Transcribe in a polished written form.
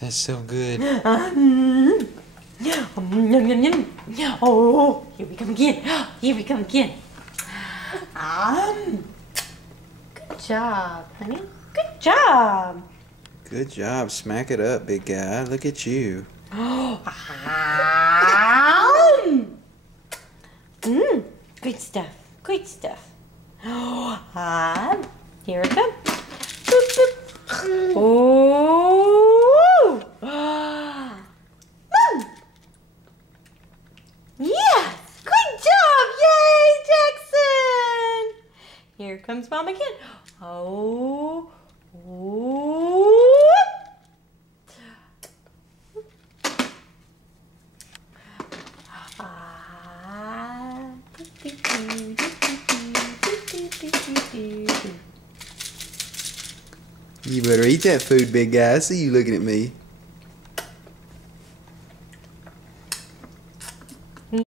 That's so good. Yum, yum, yum. Oh, here we come again. Here we come again. Good job, honey. Good job. Good job. Smack it up, big guy. Look at you. Great stuff. Great stuff. Here it comes. Boop, boop. Oh. Yes. Good job. Yay, Jackson. Here comes Mom again. Oh. You better eat that food, big guy. I see you looking at me.